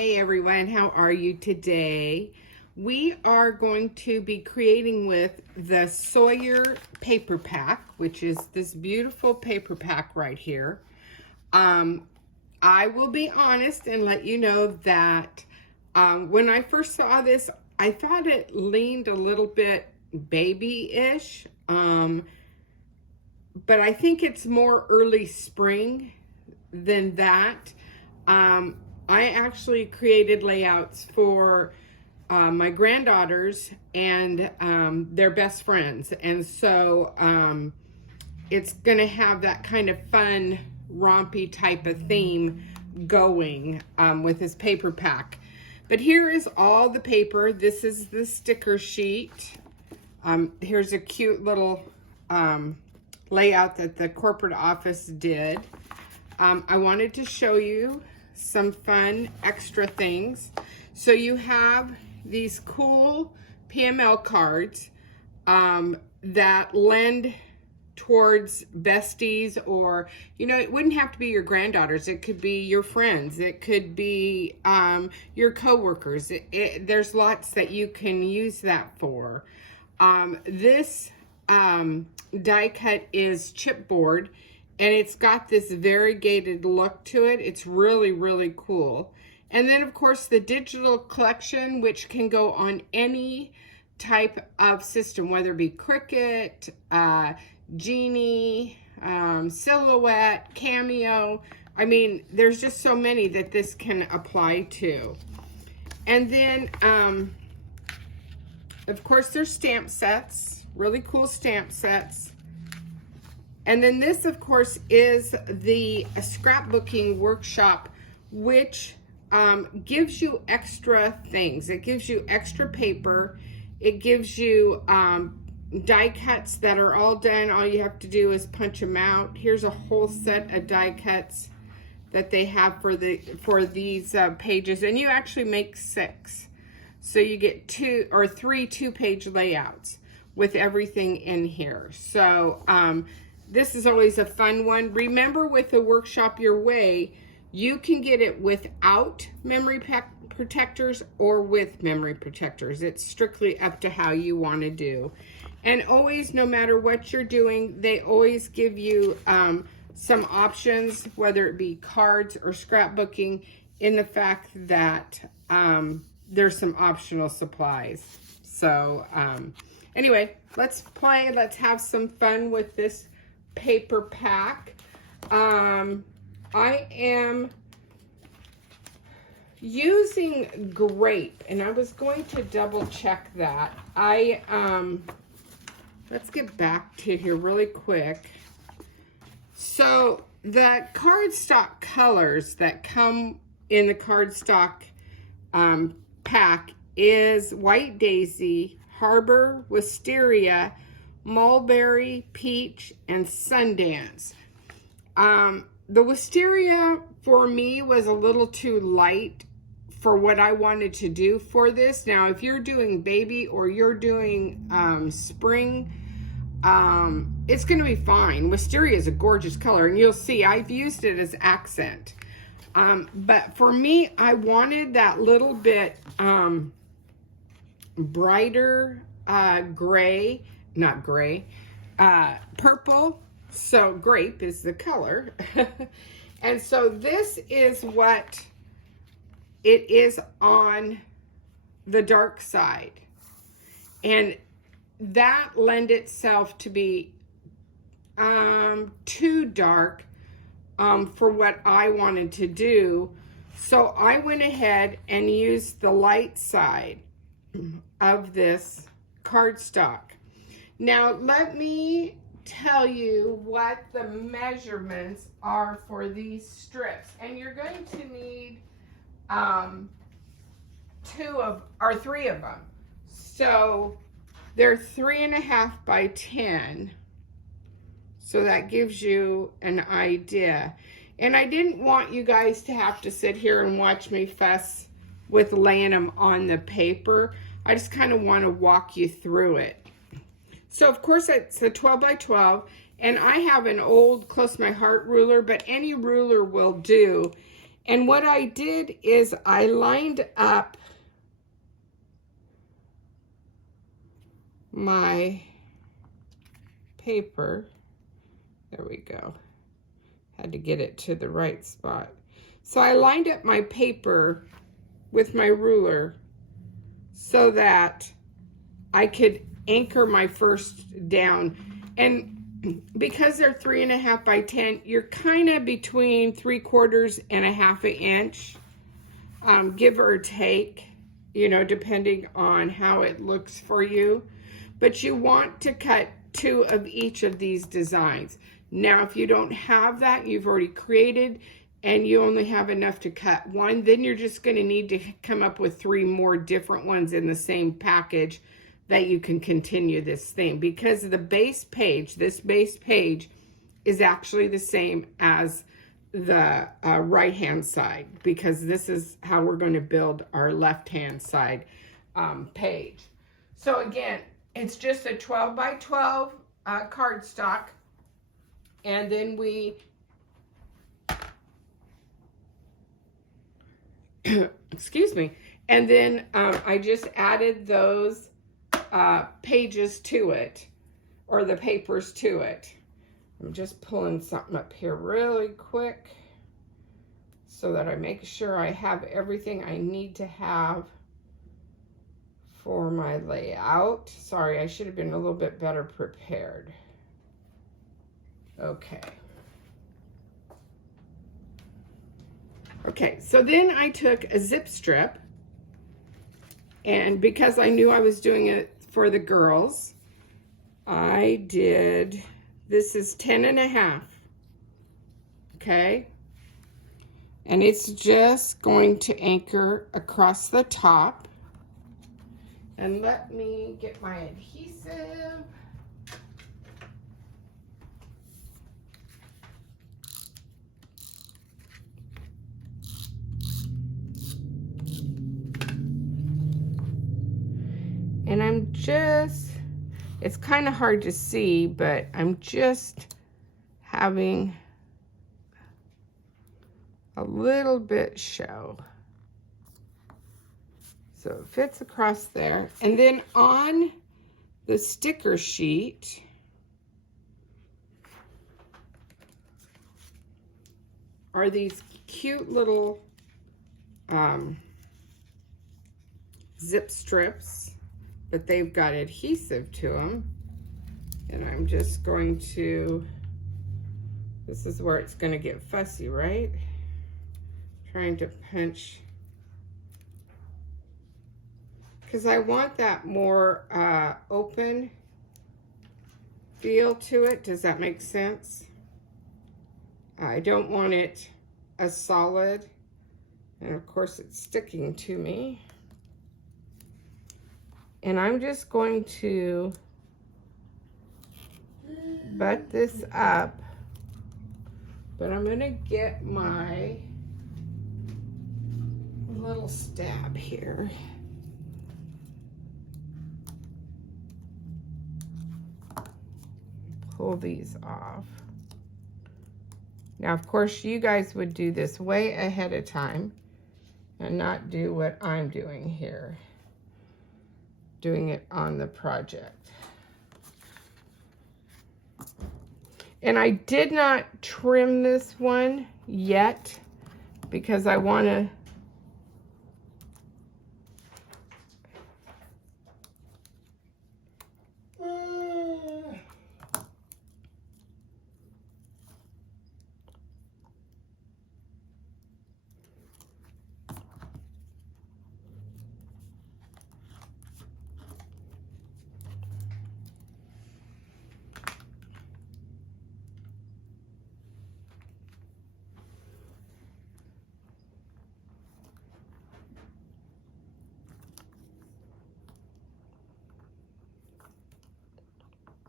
Hey everyone, how are you today? We are going to be creating with the Sawyer paper pack, which is this beautiful paper pack right here. I will be honest and let you know that when I first saw this, I thought it leaned a little bit baby-ish, but I think it's more early spring than that. I actually created layouts for my granddaughters and their best friends. And so it's going to have that kind of fun, rompy type of theme going with this paper pack. But here is all the paper. This is the sticker sheet. Here's a cute little layout that the corporate office did. I wanted to show you some fun extra things. So you have these cool PML cards that lend towards besties, or, you know, it wouldn't have to be your granddaughters. It could be your friends. It could be your coworkers. There's lots that you can use that for. This die cut is chipboard, and it's got this variegated look to it. It's really, really cool. And then, of course, the digital collection, which can go on any type of system, whether it be Cricut, Genie, Silhouette, Cameo. I mean, there's just so many that this can apply to. And then, of course, there's stamp sets, really cool stamp sets. And then this, of course, is the scrapbooking workshop, which gives you extra things. It gives you extra paper. It gives you die cuts that are all done. All you have to do is punch them out. Here's a whole set of die cuts that they have for these pages, and you actually make 6. So you get 2 or 3 2-page layouts with everything in here. So this is always a fun one. Remember, with the Workshop Your Way, you can get it without memory protectors or with memory protectors. It's strictly up to how you want to do. And always, no matter what you're doing, they always give you some options, whether it be cards or scrapbooking, in the fact that there's some optional supplies. So anyway, let's play. Let's have some fun with this paper pack. I am using grape, and I was going to double check that. Let's get back to here really quick. So the cardstock colors that come in the cardstock pack is White Daisy, Harbor, Wisteria, Mulberry, Peach, and Sundance. The Wisteria for me was a little too light for what I wanted to do for this. Now, if you're doing baby or you're doing spring, it's going to be fine. Wisteria is a gorgeous color, and you'll see I've used it as accent. But for me, I wanted that little bit brighter gray, not gray, purple. So grape is the color. And so this is what it is on the dark side. And that lend itself to be too dark for what I wanted to do. So I went ahead and used the light side of this cardstock. Now let me tell you what the measurements are for these strips, and you're going to need 3 of them. So they're 3.5 by 10. So that gives you an idea. And I didn't want you guys to have to sit here and watch me fuss with laying them on the paper. I just kind of want to walk you through it. So of course it's a 12 by 12, and I have an old Close My Heart ruler, but any ruler will do. And what I did is I lined up my paper. There we go. Had to get it to the right spot. So I lined up my paper with my ruler so that I could anchor my first down. And because they're 3.5 by 10, you're kind of between 3/4 and 1/2 inch, give or take, you know, depending on how it looks for you. But you want to cut 2 of each of these designs. Now, if you don't have that, you've already created, and you only have enough to cut 1, then you're just going to need to come up with 3 more different ones in the same package that you can continue this thing, because the base page, this base page, is actually the same as the right hand side, because this is how we're going to build our left hand side page. So again, it's just a 12 by 12 cardstock, and then we excuse me, and then I just added those pages to it, or the papers to it. I'm just pulling something up here really quick so that I make sure I have everything I need to have for my layout. Sorry, I should have been a little bit better prepared. Okay. Okay, so then I took a zip strip, and because I knew I was doing it for the girls, I did, this is 10.5, okay? And it's just going to anchor across the top. And let me get my adhesive. And I'm just, it's kind of hard to see, but I'm just having a little bit show. So it fits across there. And then on the sticker sheet, are these cute little zip strips, but they've got adhesive to them. And I'm just going to, this is where it's going to get fussy, right? Trying to punch, because I want that more open feel to it. Does that make sense? I don't want it as solid, and of course it's sticking to me. And I'm just going to butt this up, but I'm going to get my little stab here. Pull these off. Now, of course, you guys would do this way ahead of time and not do what I'm doing here, doing it on the project. And I did not trim this one yet because I want to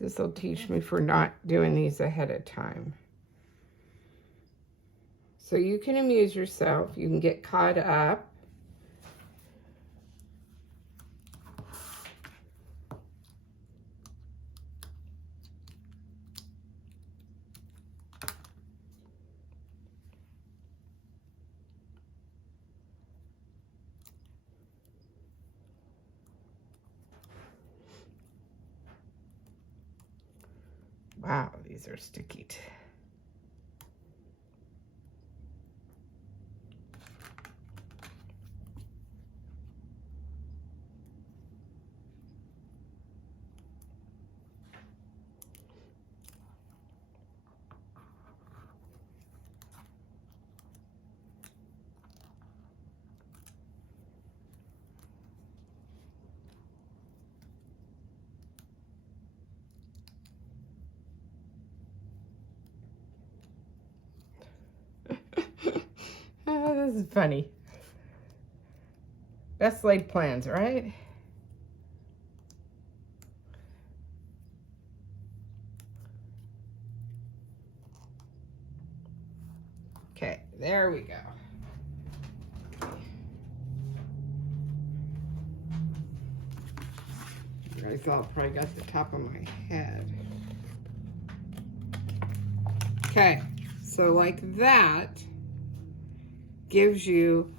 this will teach me for not doing these ahead of time. So you can amuse yourself. You can get caught up. Wow, these are sticky. Oh, this is funny. Best laid plans, right? Okay, there we go. You guys all probably got the top of my head. Okay, so like that gives you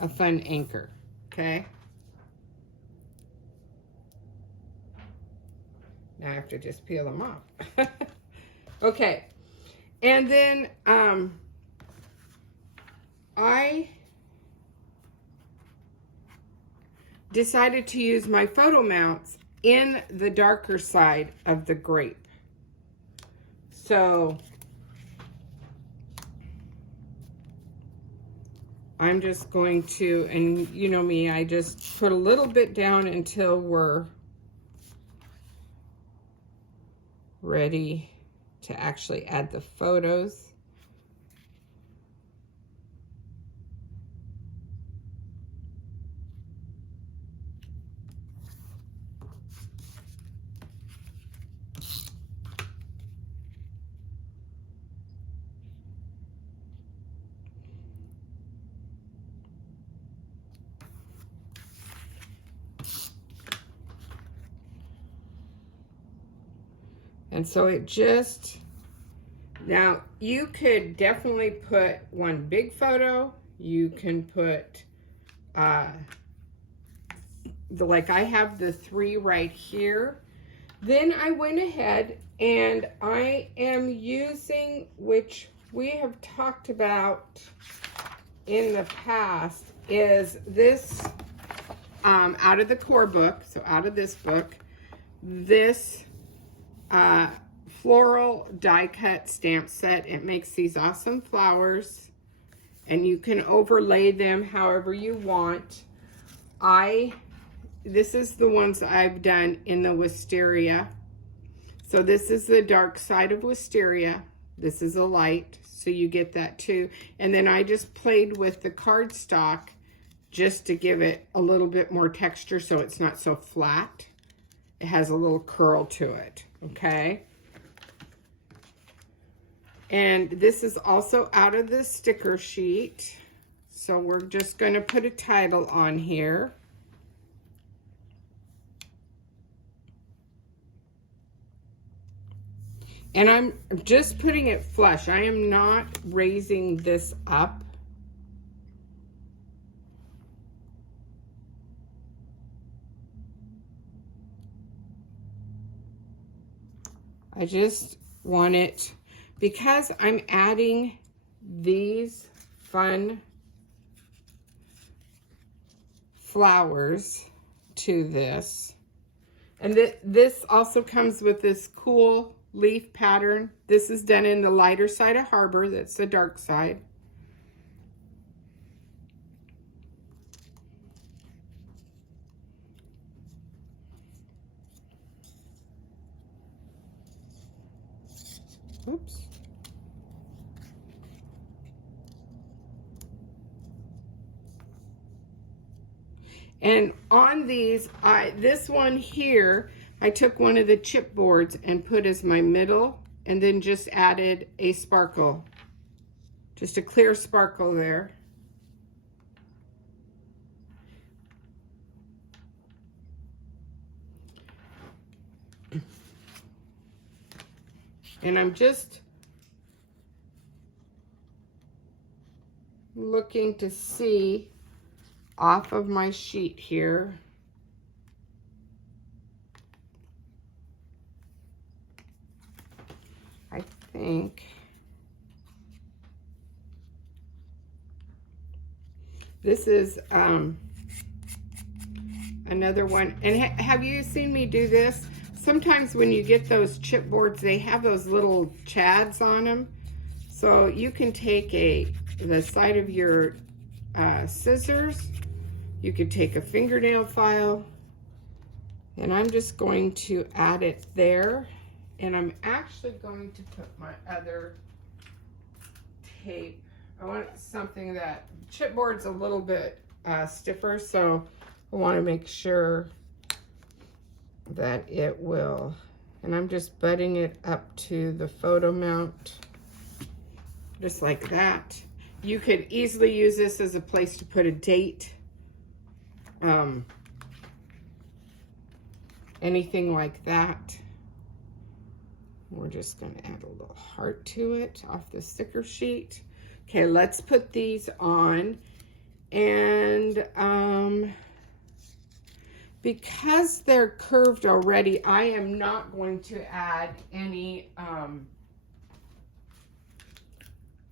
a fun anchor, okay? Now I have to just peel them off. Okay, and then I decided to use my photo mounts in the darker side of the grape. So I'm just going to, and you know me, I just put a little bit down until we're ready to actually add the photos. And so it just, now you could definitely put one big photo. You can put, like I have the 3 right here. Then I went ahead and I am using, which we have talked about in the past, is this out of the core book, so out of this book, this floral die cut stamp set. It makes these awesome flowers and you can overlay them however you want. This is the ones I've done in the wisteria. So this is the dark side of wisteria. This is a light, so you get that too. And then I just played with the cardstock just to give it a little bit more texture so it's not so flat. It has a little curl to it, okay? And this is also out of the sticker sheet. So we're just going to put a title on here. And I'm just putting it flush. I am not raising this up. I just want it, because I'm adding these fun flowers to this. And this also comes with this cool leaf pattern. This is done in the lighter side of Harbor. That's the dark side. Oops. And on these, this one here, I took one of the chipboards and put as my middle, and then just added a sparkle. Just a clear sparkle there. And I'm just looking to see off of my sheet here. think this is another one. And have you seen me do this? Sometimes when you get those chipboards, they have those little chads on them. So you can take the side of your scissors, you could take a fingernail file, and I'm just going to add it there. And I'm actually going to put my other tape. I want something that, chipboard's a little bit stiffer, so I want to make sure that it will, and I'm just butting it up to the photo mount, just like that. You could easily use this as a place to put a date, anything like that. We're just going to add a little heart to it off the sticker sheet. Okay, let's put these on. And because they're curved already, I am not going to add any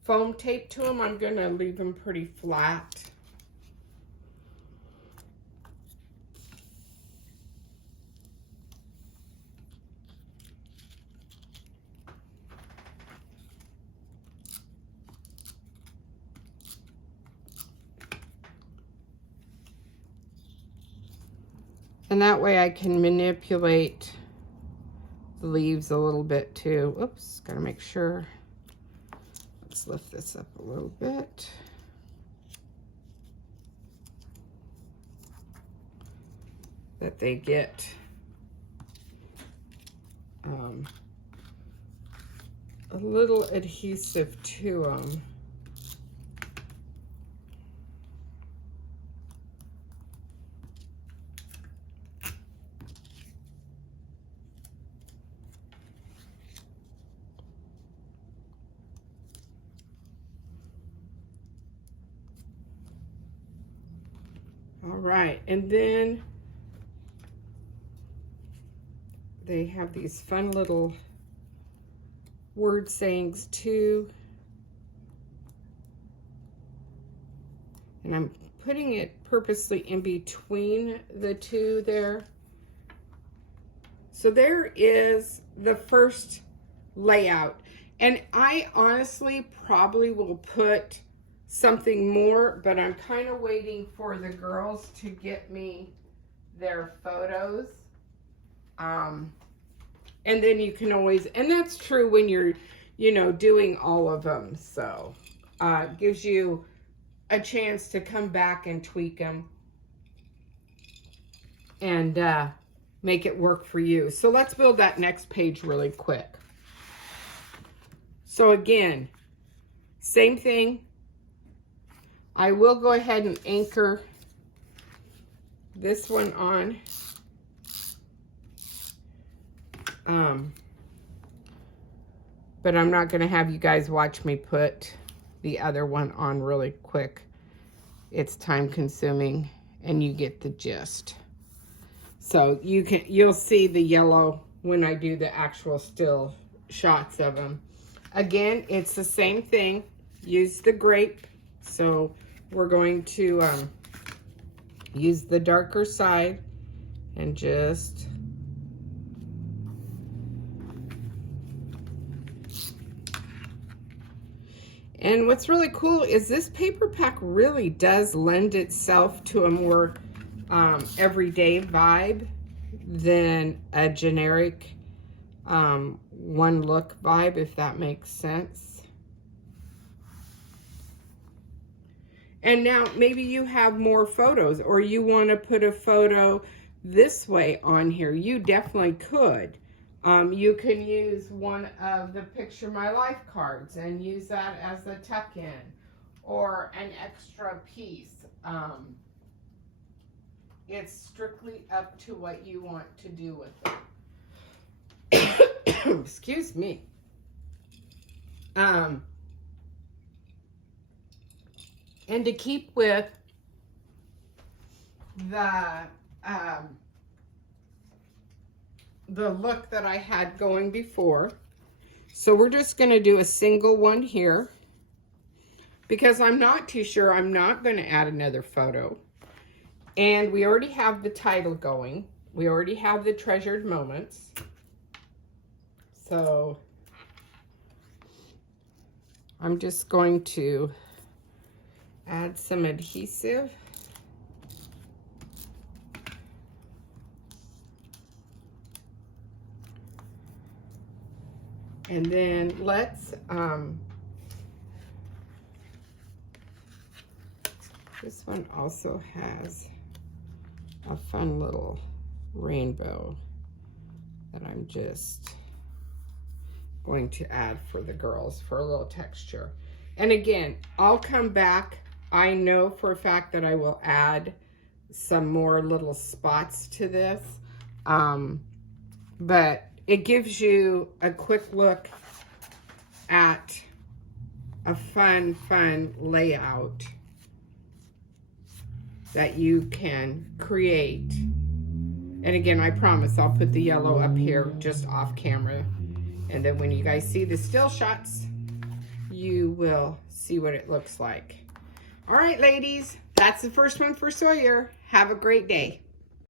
foam tape to them. I'm going to leave them pretty flat. And that way I can manipulate the leaves a little bit too. Oops, gotta make sure. Let's lift this up a little bit. That they get a little adhesive to them. All right, and then they have these fun little word sayings too. And I'm putting it purposely in between the two there. So there is the first layout. And I honestly probably will put something more, but I'm kind of waiting for the girls to get me their photos. And then you can always, and that's true when you're, you know, doing all of them. So gives you a chance to come back and tweak them and make it work for you. So let's build that next page really quick. So again, same thing. I will go ahead and anchor this one on. But I'm not going to have you guys watch me put the other one on really quick. It's time consuming and you get the gist. So you'll see the yellow when I do the actual still shots of them. Again, it's the same thing. Use the grape. So we're going to use the darker side and just and what's really cool is this paper pack really does lend itself to a more everyday vibe than a generic one look vibe, if that makes sense. And now maybe you have more photos or you want to put a photo this way on here. You definitely could. You can use one of the Picture My Life cards and use that as a tuck-in or an extra piece. It's strictly up to what you want to do with it. Excuse me. And to keep with the look that I had going before, So we're just going to do a single one here because I'm not too sure. I'm not going to add another photo. And we already have the title going. We already have the treasured moments. So I'm just going to add some adhesive. And then let's, this one also has a fun little rainbow that I'm just going to add for the girls for a little texture. And again, I'll come back. I know for a fact that I will add some more little spots to this. But it gives you a quick look at a fun layout that you can create. And again, I promise I'll put the yellow up here just off camera. And then when you guys see the still shots, you will see what it looks like. All right, ladies, that's the first one for Sawyer. Have a great day.